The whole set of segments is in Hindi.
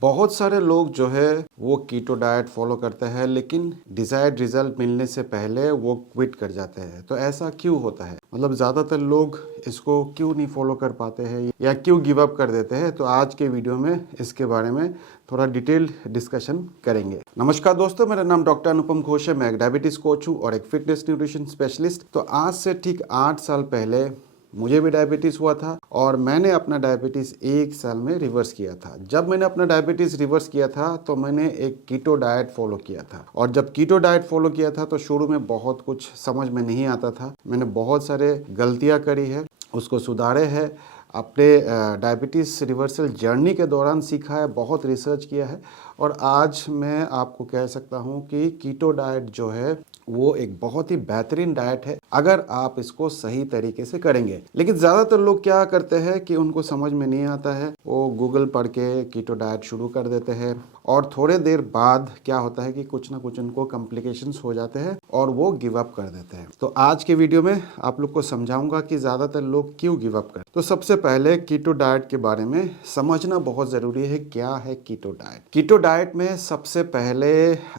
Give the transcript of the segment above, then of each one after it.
बहुत सारे लोग जो है वो कीटो डाइट फॉलो करते हैं, लेकिन डिजायर्ड रिजल्ट मिलने से पहले वो क्विट कर जाते हैं। तो ऐसा क्यों होता है? मतलब ज़्यादातर लोग इसको क्यों नहीं फॉलो कर पाते हैं या क्यों गिव अप कर देते हैं? तो आज के वीडियो में इसके बारे में थोड़ा डिटेल डिस्कशन करेंगे। नमस्कार दोस्तों, मेरा नाम डॉक्टर अनुपम घोष है। मैं एक डायबिटीज़ कोच हूँ और एक फिटनेस न्यूट्रिशन स्पेशलिस्ट। तो आज से ठीक 8 साल पहले मुझे भी डायबिटीज़ हुआ था और मैंने अपना डायबिटीज़ 1 साल में रिवर्स किया था। जब मैंने अपना डायबिटीज़ रिवर्स किया था तो मैंने एक कीटो डाइट फॉलो किया था, और जब कीटो डाइट फॉलो किया था तो शुरू में बहुत कुछ समझ में नहीं आता था। मैंने बहुत सारे गलतियां करी है, उसको सुधारे है, अपने डायबिटीज़ रिवर्सल जर्नी के दौरान सीखा है, बहुत रिसर्च किया है, और आज मैं आपको कह सकता हूँ कि कीटो डाइट जो है वो एक बहुत ही बेहतरीन डाइट है अगर आप इसको सही तरीके से करेंगे। लेकिन ज़्यादातर लोग क्या करते हैं कि उनको समझ में नहीं आता है, वो गूगल पढ़ के कीटो डाइट शुरू कर देते हैं और थोड़े देर बाद क्या होता है कि कुछ ना कुछ उनको कॉम्प्लिकेशंस हो जाते हैं और वो गिव अप कर देते हैं। तो आज के वीडियो में आप लोग को समझाऊंगा कि ज़्यादातर लोग क्यों गिव अप करते हैं। तो सबसे पहले कीटो डाइट के बारे में समझना बहुत ज़रूरी है। क्या है कीटो डाइट? कीटो डाइट में सबसे पहले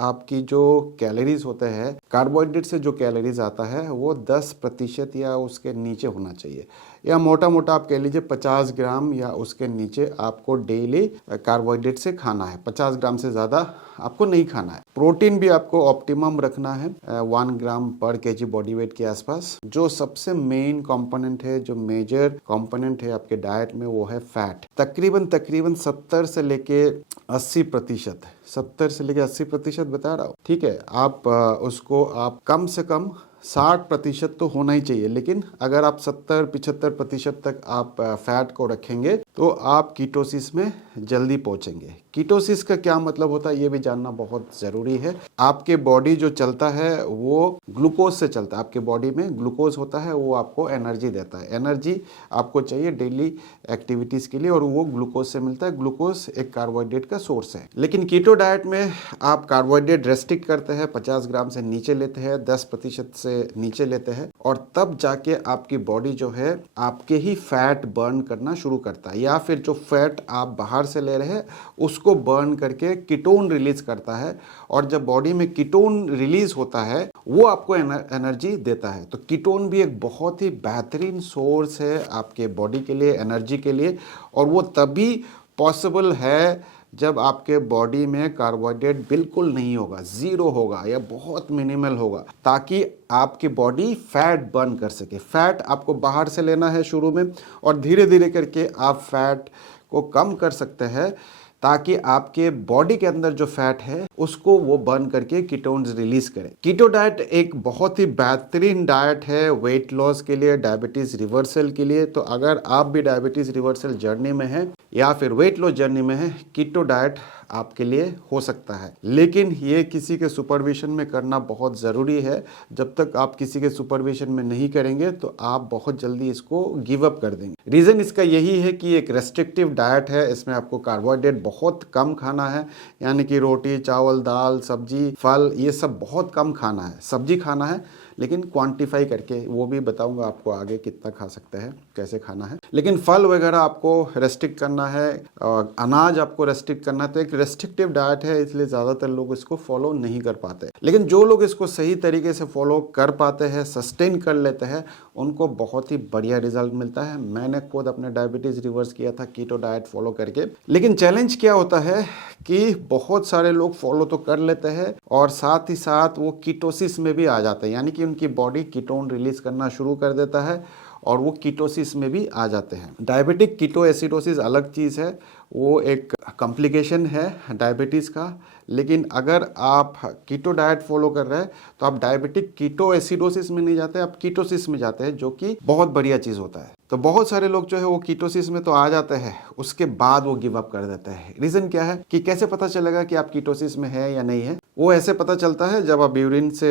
आपकी जो कैलोरीज होते हैं, कार्बोहाइड्रेट से जो कैलोरीज आता है वो 10% या उसके नीचे होना चाहिए, या मोटा मोटा आप कह लीजिए 50 ग्राम या उसके नीचे आपको डेली कार्बोहाइड्रेट से खाना है। 50 ग्राम से ज़्यादा आपको नहीं खाना है। प्रोटीन भी आपको ऑप्टिमम रखना है 1 ग्राम पर केजी बॉडी वेट के आसपास। जो सबसे मेन कंपोनेंट है, जो मेजर कंपोनेंट है आपके डाइट में, वो है फैट। तकरीबन 70 से लेके 80%, 70 से लेके 80% बता रहा हूँ, ठीक है। आप उसको आप कम से कम 60% तो होना ही चाहिए, लेकिन अगर आप 70-75% तक आप फैट को रखेंगे तो आप कीटोसिस में जल्दी पहुंचेंगे। कीटोसिस का क्या मतलब होता है ये भी जानना बहुत ज़रूरी है। आपके बॉडी जो चलता है वो ग्लूकोज से चलता है। आपके बॉडी में ग्लूकोज होता है, वो आपको एनर्जी देता है। एनर्जी आपको चाहिए डेली एक्टिविटीज़ के लिए और वो ग्लूकोज से मिलता है। ग्लूकोज एक कार्बोहाइड्रेट का सोर्स है। लेकिन कीटो डाइट में आप कार्बोहाइड्रेट रेस्ट्रिक्ट करते हैं, 50 ग्राम से नीचे लेते हैं, 10% से नीचे लेते हैं, और तब जाके आपकी बॉडी जो है आपके ही फैट बर्न करना शुरू करता है, या फिर जो फैट आप बाहर से ले रहे हैं उसको बर्न करके कीटोन रिलीज करता है। और जब बॉडी में कीटोन रिलीज होता है वो आपको एनर्जी देता है। तो कीटोन भी एक बहुत ही बेहतरीन सोर्स है आपके बॉडी के लिए, एनर्जी के लिए, और वो तभी पॉसिबल है जब आपके बॉडी में कार्बोहाइड्रेट बिल्कुल नहीं होगा, ज़ीरो होगा या बहुत मिनिमल होगा, ताकि आपकी बॉडी फैट बर्न कर सके। फैट आपको बाहर से लेना है शुरू में, और धीरे धीरे करके आप फैट को कम कर सकते हैं ताकि आपके बॉडी के अंदर जो फैट है उसको वो बर्न करके कीटोन्स रिलीज करे। कीटो डाइट एक बहुत ही बेहतरीन डाइट है वेट लॉस के लिए, डायबिटीज रिवर्सल के लिए। तो अगर आप भी डायबिटीज रिवर्सल जर्नी में हैं या फिर वेट लॉस जर्नी में है, कीटो डाइट आपके लिए हो सकता है। लेकिन ये किसी के सुपरविजन में करना बहुत ज़रूरी है। जब तक आप किसी के सुपरविजन में नहीं करेंगे तो आप बहुत जल्दी इसको गिव अप कर देंगे। रीज़न इसका यही है कि एक रेस्ट्रिक्टिव डाइट है। इसमें आपको कार्बोहाइड्रेट बहुत कम खाना है, यानी कि रोटी, चावल, दाल, सब्जी, फल, ये सब बहुत कम खाना है। सब्जी खाना है लेकिन क्वांटिफाई करके, वो भी बताऊंगा आपको आगे कितना खा सकते हैं, कैसे खाना है। लेकिन फल वगैरह आपको रेस्ट्रिक्ट करना है, और अनाज आपको रेस्ट्रिक्ट करना है। तो एक रेस्ट्रिक्टिव डाइट है, इसलिए ज़्यादातर लोग इसको फॉलो नहीं कर पाते। लेकिन जो लोग इसको सही तरीके से फॉलो कर पाते हैं, सस्टेन कर लेते हैं, उनको बहुत ही बढ़िया रिजल्ट मिलता है। मैंने खुद अपने डायबिटीज़ रिवर्स किया था कीटो डाइट फॉलो करके। लेकिन चैलेंज क्या होता है कि बहुत सारे लोग फॉलो तो कर लेते हैं और साथ ही साथ वो कीटोसिस में भी आ जाते हैं, यानी कि उनकी बॉडी कीटोन रिलीज करना शुरू कर देता है और वो कीटोसिस में भी आ जाते हैं। डायबिटिक कीटोएसिडोसिस अलग चीज़ है, वो एक कॉम्प्लिकेशन है डायबिटीज़ का। लेकिन अगर आप कीटो डाइट फॉलो कर रहे हैं तो आप डायबिटिक कीटोएसिडोसिस में नहीं जाते, आप कीटोसिस में जाते हैं, जो कि बहुत बढ़िया चीज़ होता है। तो बहुत सारे लोग जो है वो कीटोसिस में तो आ जाते हैं, उसके बाद वो गिव अप कर देते हैं। रीज़न क्या है कि कैसे पता चलेगा कि आप कीटोसिस में है या नहीं है? वो ऐसे पता चलता है जब आप यूरिन से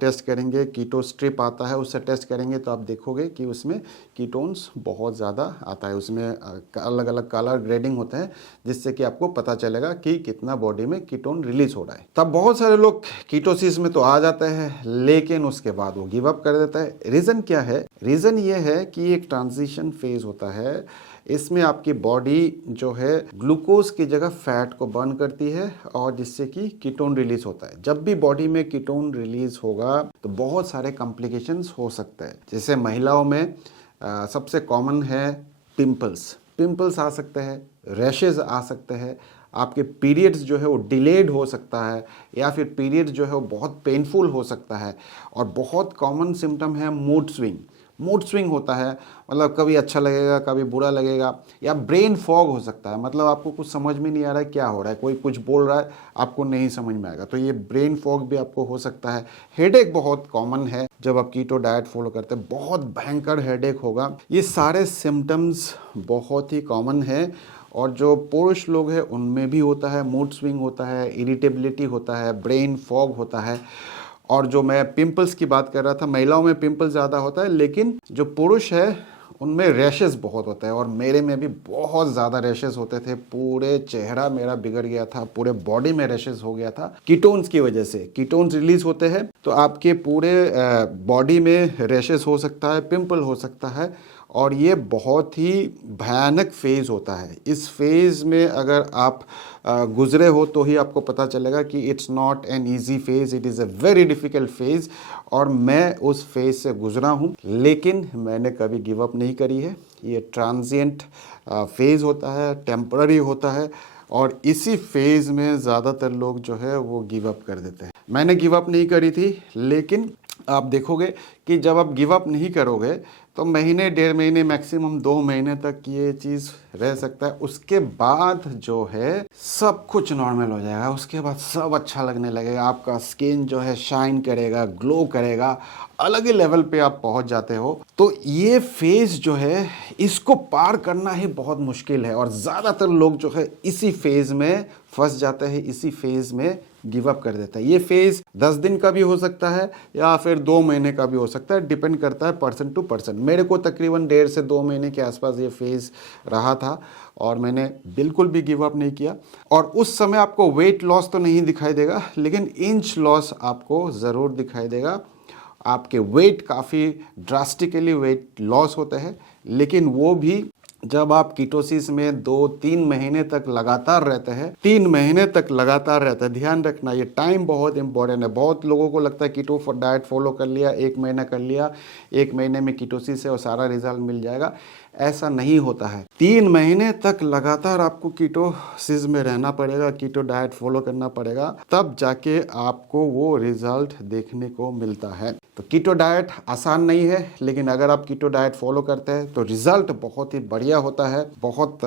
टेस्ट करेंगे, कीटो स्ट्रिप आता है, उससे टेस्ट करेंगे तो आप देखोगे कि उसमें कीटोन्स बहुत ज़्यादा आता है। उसमें अलग अलग कलर ग्रेडिंग होते हैं, जिससे कि आपको पता चलेगा कि कितना बॉडी में कीटोन रिलीज हो रहा है। तब बहुत सारे लोग कीटोसिस में तो आ जाते हैं, लेकिन उसके बाद वो गिव अप कर देता है। रीज़न क्या है? रीज़न ये है कि एक ट्रांजिशन फेज होता है। इसमें आपकी बॉडी जो है ग्लूकोज की जगह फैट को बर्न करती है और जिससे कि कीटोन रिलीज होता है। जब भी बॉडी में कीटोन रिलीज होगा तो बहुत सारे कॉम्प्लिकेशंस हो सकते हैं। जैसे महिलाओं में सबसे कॉमन है पिंपल्स आ सकते हैं, रैशेज आ सकते हैं, आपके पीरियड्स जो है वो डिलेड हो सकता है या फिर पीरियड जो है वो बहुत पेनफुल हो सकता है। और बहुत कॉमन सिम्टम है मूड स्विंग होता है, मतलब कभी अच्छा लगेगा कभी बुरा लगेगा, या ब्रेन फॉग हो सकता है, मतलब आपको कुछ समझ में नहीं आ रहा है क्या हो रहा है, कोई कुछ बोल रहा है आपको नहीं समझ में आएगा, तो ये ब्रेन फॉग भी आपको हो सकता है। हेडेक बहुत कॉमन है जब आप कीटो डाइट फॉलो करते हैं, बहुत भयंकर हेडेक होगा। ये सारे सिम्टम्स बहुत ही कॉमन है और जो पुरुष लोग हैं उनमें भी होता है, मूड स्विंग होता है, इरिटेबिलिटी होता है, ब्रेन फॉग होता है। और जो मैं पिंपल्स की बात कर रहा था, महिलाओं में पिंपल ज़्यादा होता है, लेकिन जो पुरुष है उनमें रैशेस बहुत होते हैं। और मेरे में भी बहुत ज़्यादा रैशेस होते थे, पूरे चेहरा मेरा बिगड़ गया था, पूरे बॉडी में रैशेस हो गया था कीटोन्स की वजह से। कीटोन्स रिलीज होते हैं तो आपके पूरे बॉडी में रैशेस हो सकता है, पिंपल हो सकता है, और ये बहुत ही भयानक फेज़ होता है। इस फेज़ में अगर आप गुजरे हो तो ही आपको पता चलेगा कि it's not an easy phase, it is a very difficult phase. और मैं उस फेज़ से गुजरा हूँ, लेकिन मैंने कभी गिव अप नहीं करी है। ये ट्रांजिएंट फेज़ होता है, टेम्पररी होता है, और इसी फेज़ में ज़्यादातर लोग जो है वो गिव अप कर देते हैं। मैंने गिव अप नहीं करी थी, लेकिन आप देखोगे कि जब आप गिव अप नहीं करोगे तो महीने, 1.5 महीने, मैक्सिमम 2 महीने तक ये चीज़ रह सकता है। उसके बाद जो है सब कुछ नॉर्मल हो जाएगा, उसके बाद सब अच्छा लगने लगेगा, आपका स्किन जो है शाइन करेगा, ग्लो करेगा, अलग ही लेवल पे आप पहुंच जाते हो। तो ये फेज़ जो है इसको पार करना ही बहुत मुश्किल है, और ज़्यादातर लोग जो है इसी फेज़ में फंस जाते हैं, इसी फेज़ में गिव अप कर देता है। ये फेज़ 10 दिन का भी हो सकता है या फिर 2 महीने का भी हो सकता है, डिपेंड करता है पर्सन टू पर्सन। मेरे को तकरीबन 1.5 से 2 महीने के आसपास ये फेज़ रहा था और मैंने बिल्कुल भी गिव अप नहीं किया। और उस समय आपको वेट लॉस तो नहीं दिखाई देगा, लेकिन इंच लॉस आपको ज़रूर दिखाई देगा। आपके वेट काफ़ी ड्रास्टिकली वेट लॉस होते हैं, लेकिन वो भी जब आप कीटोसिस में 2-3 महीने तक लगातार रहते हैं, 3 महीने तक लगातार रहते हैं। ध्यान रखना, ये टाइम बहुत इंपॉर्टेंट है। बहुत लोगों को लगता है कीटो डाइट फॉलो कर लिया, 1 महीना कर लिया, 1 महीने में कीटोसिस है और सारा रिजल्ट मिल जाएगा। ऐसा नहीं होता है। 3 महीने तक लगातार आपको कीटोसिस में रहना पड़ेगा, कीटो डाइट फॉलो करना पड़ेगा, तब जाके आपको वो रिजल्ट देखने को मिलता है। तो कीटो डाइट आसान नहीं है, लेकिन अगर आप कीटो डाइट फॉलो करते हैं तो रिजल्ट बहुत ही बढ़िया होता है। बहुत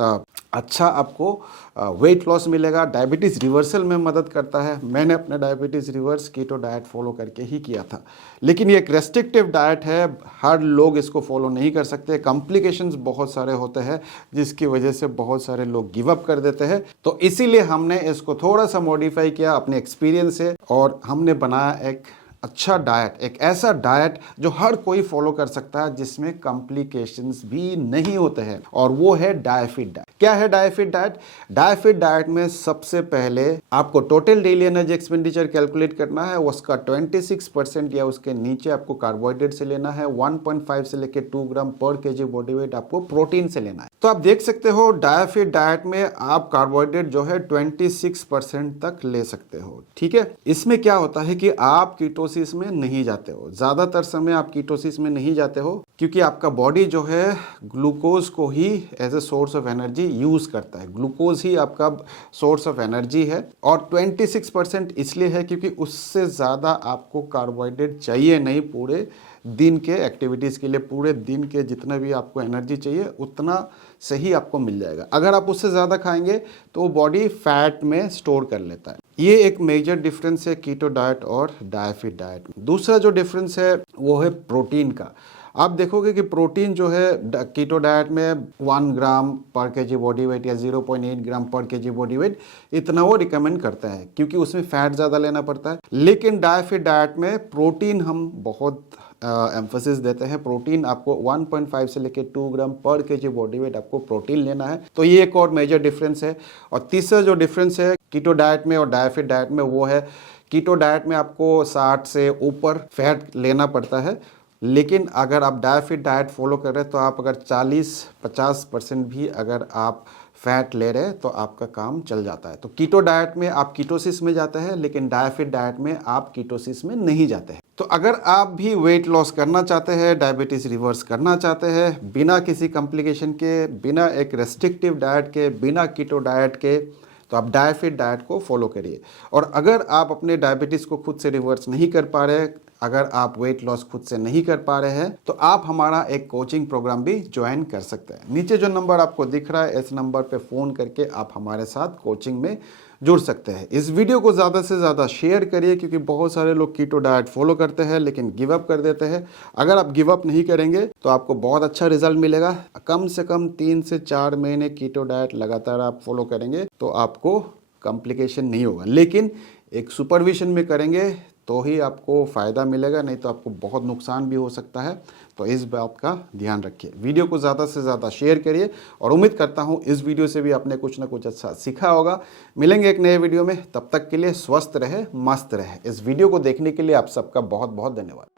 अच्छा आपको वेट लॉस मिलेगा, डायबिटीज़ रिवर्सल में मदद करता है। मैंने अपना diabetes reverse keto diet follow करके ही किया था, लेकिन ये एक रेस्ट्रिक्टिव डाइट है, हर लोग इसको फॉलो नहीं कर सकते। कॉम्प्लिकेशंस बहुत सारे होते हैं जिसकी वजह से बहुत सारे लोग गिव अप कर देते हैं। तो इसीलिए हमने इसको थोड़ा सा मॉडिफाई किया अपने एक्सपीरियंस से, और हमने बनाया एक अच्छा डाइट, एक ऐसा डाइट जो हर कोई फॉलो कर सकता है, जिसमें कॉम्प्लिकेशंस भी नहीं होते हैं, और वो है डायफिट डाइट। क्या है डायफिट डाइट? डायफिट डाइट में सबसे पहले आपको total daily energy expenditure calculate करना है। उसका 26% या उसके नीचे आपको कार्बोहाइड्रेट से लेना है। 1.5 से लेकर 2 ग्राम पर केजी बॉडी वेट आपको प्रोटीन से लेना है। तो आप देख सकते हो डायफिट डाइट में आप कार्बोहाइड्रेट जो है 26% तक ले सकते हो। ठीक है, इसमें क्या होता है कि आप कीटोसिस में नहीं जाते हो। ज्यादातर समय आप कीटोसिस में नहीं जाते हो क्योंकि आपका बॉडी जो है ग्लूकोज को ही as a source of energy use करता है। ग्लूकोज ही आपका सोर्स ऑफ एनर्जी है, और 26% इसलिए है क्योंकि उससे ज़्यादा आपको कार्बोहाइड्रेट चाहिए नहीं पूरे दिन के एक्टिविटीज़ के लिए। पूरे दिन के जितना भी आपको एनर्जी चाहिए उतना सही आपको मिल जाएगा। अगर आप उससे ज़्यादा खाएंगे तो वो बॉडी फैट में स्टोर कर लेता है। ये एक मेजर डिफरेंस है कीटो डाइट और डायफिट डाइट में। दूसरा जो डिफरेंस है वो है प्रोटीन का। आप देखोगे कि प्रोटीन जो है कीटो डाइट में 1 ग्राम पर केजी बॉडी वेट या 0.8 ग्राम पर केजी बॉडी वेट इतना वो रिकमेंड करता है, क्योंकि उसमें फैट ज़्यादा लेना पड़ता है। लेकिन डायफिट डाइट में प्रोटीन हम बहुत एम्फोसिस देते हैं। प्रोटीन आपको 1.5 से लेकर 2 ग्राम पर केजी बॉडी वेट आपको प्रोटीन लेना है। तो ये एक और मेजर डिफरेंस है। और तीसरा जो डिफरेंस है कीटो डाइट में और डायफिट डाइट में वो है कीटो डाइट में आपको 60 से ऊपर फैट लेना पड़ता है, लेकिन अगर आप डायफिट डाइट फॉलो कर रहे हैं तो आप अगर 40-50% भी अगर आप फैट ले रहे हैं तो आपका काम चल जाता है। तो कीटो डाइट में आप कीटोसिस में जाते हैं, लेकिन डायफिट डाइट में आप कीटोसिस में नहीं जाते हैं। तो अगर आप भी वेट लॉस करना चाहते हैं, डायबिटीज़ रिवर्स करना चाहते हैं, बिना किसी कॉम्प्लिकेशन के, बिना एक रेस्ट्रिक्टिव डाइट के, बिना कीटो डाइट के, तो आप डायफिट डाइट को फॉलो करिए। और अगर आप अपने डायबिटीज़ को खुद से रिवर्स नहीं कर पा रहे, अगर आप वेट लॉस खुद से नहीं कर पा रहे हैं, तो आप हमारा एक कोचिंग प्रोग्राम भी ज्वाइन कर सकते हैं। नीचे जो नंबर आपको दिख रहा है, इस नंबर पे फ़ोन करके आप हमारे साथ कोचिंग में जुड़ सकते हैं। इस वीडियो को ज़्यादा से ज़्यादा शेयर करिए, क्योंकि बहुत सारे लोग कीटो डाइट फॉलो करते हैं लेकिन गिव अप कर देते हैं। अगर आप गिव अप नहीं करेंगे तो आपको बहुत अच्छा रिजल्ट मिलेगा। कम से कम 3 से 4 महीने कीटो डाइट लगातार आप फॉलो करेंगे तो आपको कॉम्प्लिकेशन नहीं होगा, लेकिन एक सुपरविजन में करेंगे तो ही आपको फ़ायदा मिलेगा, नहीं तो आपको बहुत नुकसान भी हो सकता है। तो इस बात का ध्यान रखिए। वीडियो को ज़्यादा से ज़्यादा शेयर करिए और उम्मीद करता हूँ इस वीडियो से भी आपने कुछ ना कुछ अच्छा सीखा होगा। मिलेंगे एक नए वीडियो में, तब तक के लिए स्वस्थ रहे, मस्त रहे। इस वीडियो को देखने के लिए आप सबका बहुत बहुत धन्यवाद।